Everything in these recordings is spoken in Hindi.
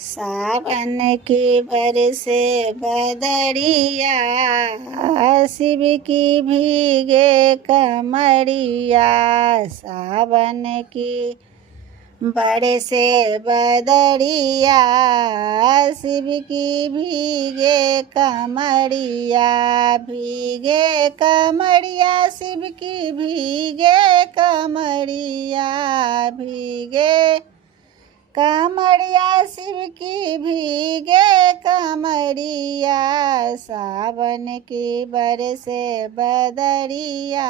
सावन की बरसे बदरिया, शिव की भीगे कमरिया। सावन की बरसे बदरिया, शिव की भीगे कमरिया। भीगे कमरिया शिव की भीगे कमरिया। भीगे कमरिया शिव की भीगे कमरिया। सावन की बरसे बदरिया,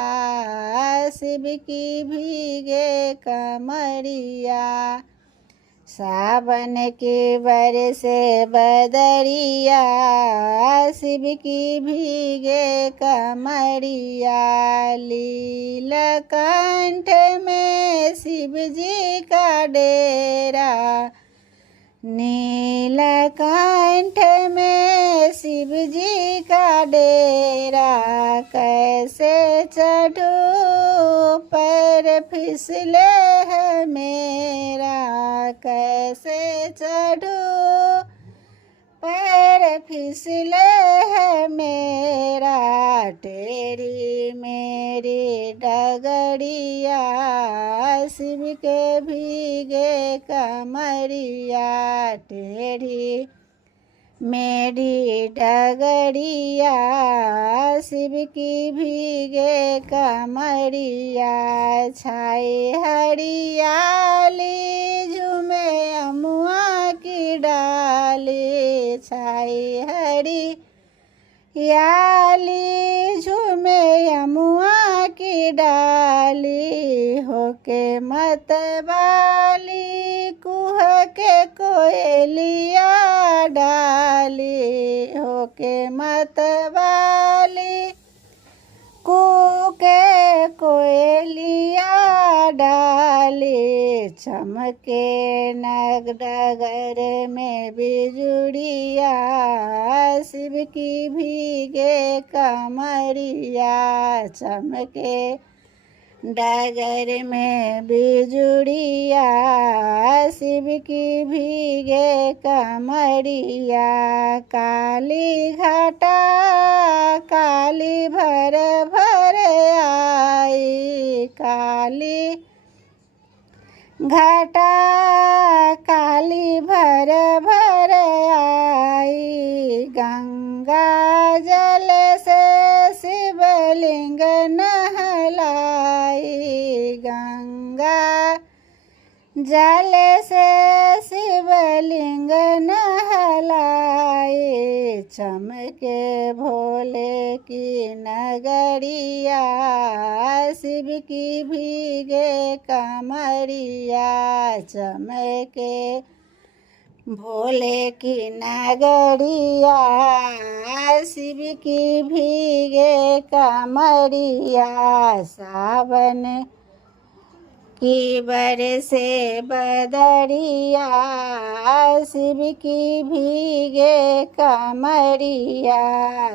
शिव की भीगे कमरिया। सावन की बरसे बदरिया, शिव की भीगे कमरिया। नीलकंठ में शिव जी का डेरा, नीलकंठ में शिव जी का डेरा। कैसे चढ़ूं पैर फिसले है मेरा, कैसे चढ़ूं पैर फिसले है मेरा। टेढ़ी मेरी डगरिया, शिव के भीगे कमरिया। टेढ़ी मेरी डगरिया, शिव की भीगे कमरिया। छाई हरियाली झूमे अमुआ की डाली, छाई हरियाली झूमे अमुआ की डाली। होके मतवाली कुह के कोयलिया डाली, होके मतवाली कूके कोयलिया डाली। चमके नग डगर में बिजुड़िया, शिव की भीगे कमरिया। चमके डगर में बिजुड़िया, शिव की भीगे कमरिया। काली घाटा काली भर भर आई, काली घाटा काली भर भर आई। गंगा जल से शिवलिंग नहलाई, गंगा जल से शिवलिंग नहलाई। चमके भोले की नगरिया, शिव की भीगे कमरिया। चमके भोले की नगरिया, शिव की भीगे कमरिया। सावन की बरसे बदरिया, शिव की भीगे कमरिया।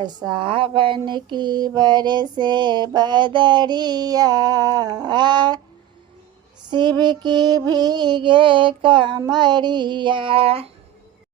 सावन की बरसे बदरिया, शिव की भीगे कमरिया।